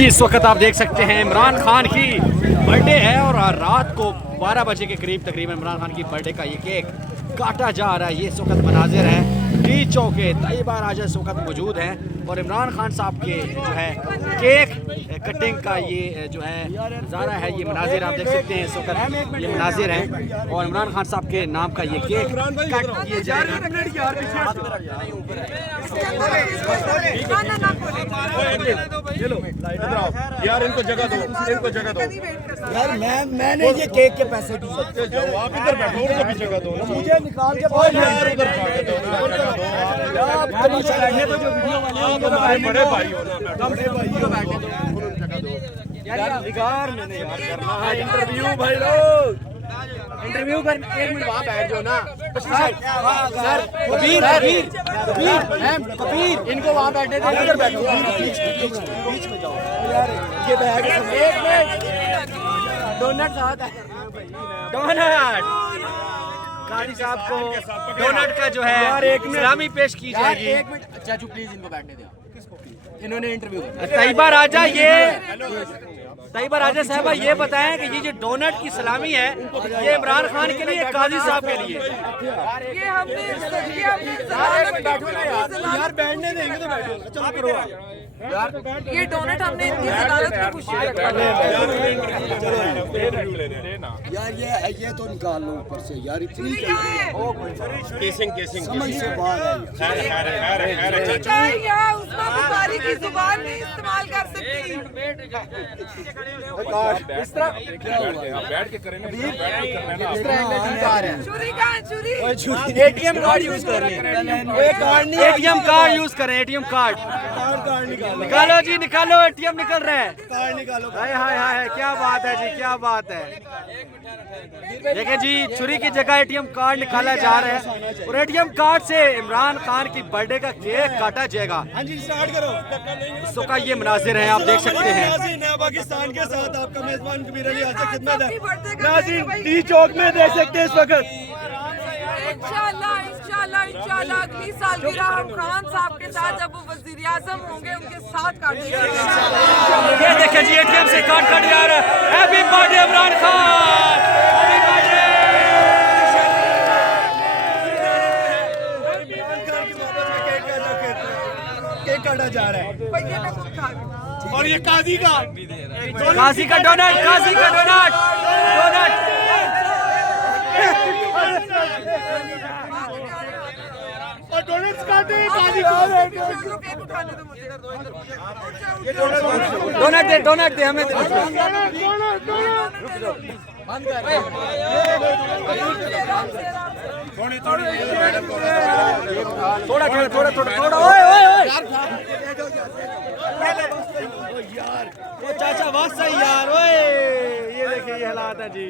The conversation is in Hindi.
जी इस वक्त आप देख सकते हैं इमरान खान की बर्थडे है और रात को 12 बजे के करीब तकरीबन इमरान खान की बर्थडे का ये केक काटा जा रहा है। ये इस वक्त मनाजिर हैं टी चौक के तैयबा राजा इस वक्त मौजूद हैं और इमरान खान साहब के जो है केक कटिंग का ये जो है नज़ारा है, ये मनाजिर आप देख सकते हैं। इस वक्त ये मनाजिर हैं और इमरान खान साहब के नाम का ये केक कट किए जा रहे यार इनको जगह दो, इनको जगह दो यार मैंने ये केक के पैसे दिए। आप इधर बैठो, उनको भी जगह दो ना। मुझे निकाल के बहुत यार उधर जाके दो, आप हमारे बड़े भाई हो ना, बड़े भाई हो, जगह दो यार निगार मैंने यार करना है इंटरव्यू भाई लोग इंटरव्यू कर 1 मिनट वहाँ बैठ जाओ ना सर कबीर कबीर इनको वहाँ बैठने दो, इधर बैठो बीच में जाओ यार। ये बैग 1 मिनट डोनट साथ है, डोनट कारी साहब को डोनट का जो है सलामी पेश की जाएगी। 1 मिनट चाचू प्लीज इनको बैठने दो, इन्होंने इंटरव्यू तैयबा राजा तैयबा राजा साहबा ये बताएं कि ये जो डोनट की सलामी है ये इमरान खान के लिए काजी साहब के लिए यार बैठने देंगे तो बैठो, चलो करो यार। ये डोनट हमने इनकी अदालत में खुशी यार ये तो निकाल लो ऊपर से यार, इतनी केसिंग समझ से बाहर है। या उसमें बुखारी की जुबान नहीं इस्तेमाल कर सकती। इस तरह बैठ के करें ना, इस तरह चूरी का चूरी एटीएम कार्ड यूज कर रहे एटीएम कार्ड यूज करें, एटीएम कार्ड निकालो जी, निकालो एटीएम निकल रहे हैं। कार्ड निकालो। हाय हाय हाय क्या बात है जी, क्या बात है। देखिए जी छुरी की जगह एटीएम कार्ड निकाला जा रहा है और एटीएम कार्ड से इमरान खान की बर्थडे का केक काटा जाएगा। हाँ जी स्टार्ट करो। सो का ये मनाजिर है आप देख सकते हैं। नया पाकिस्तान के साथ आपका मेजबान कबीर अली आज तक खिदमत है। नाज़रीन, टी चौक में देख सकते हैं इस वक्त। इंशाल्लाह अगली सालगिरह हम खान साहब के साथ जब वो वज़ीर आज़म होंगे उनके साथ काटेंगे। ये देखिए जी एटीएम से कार्ड कट जा रहा है। Happy birthday Imran Khan, happy birthday. Cake काटा जा रहा है भैया ने खुद खा और ये काजी का डोनट, काजी का डोनट और डोनट्स काटे काजी डोनट दे हमें। बंद कर थोड़ा ओए यार वो चाचा बहुत सही यार। ओए ये देखिए ये हालात है जी।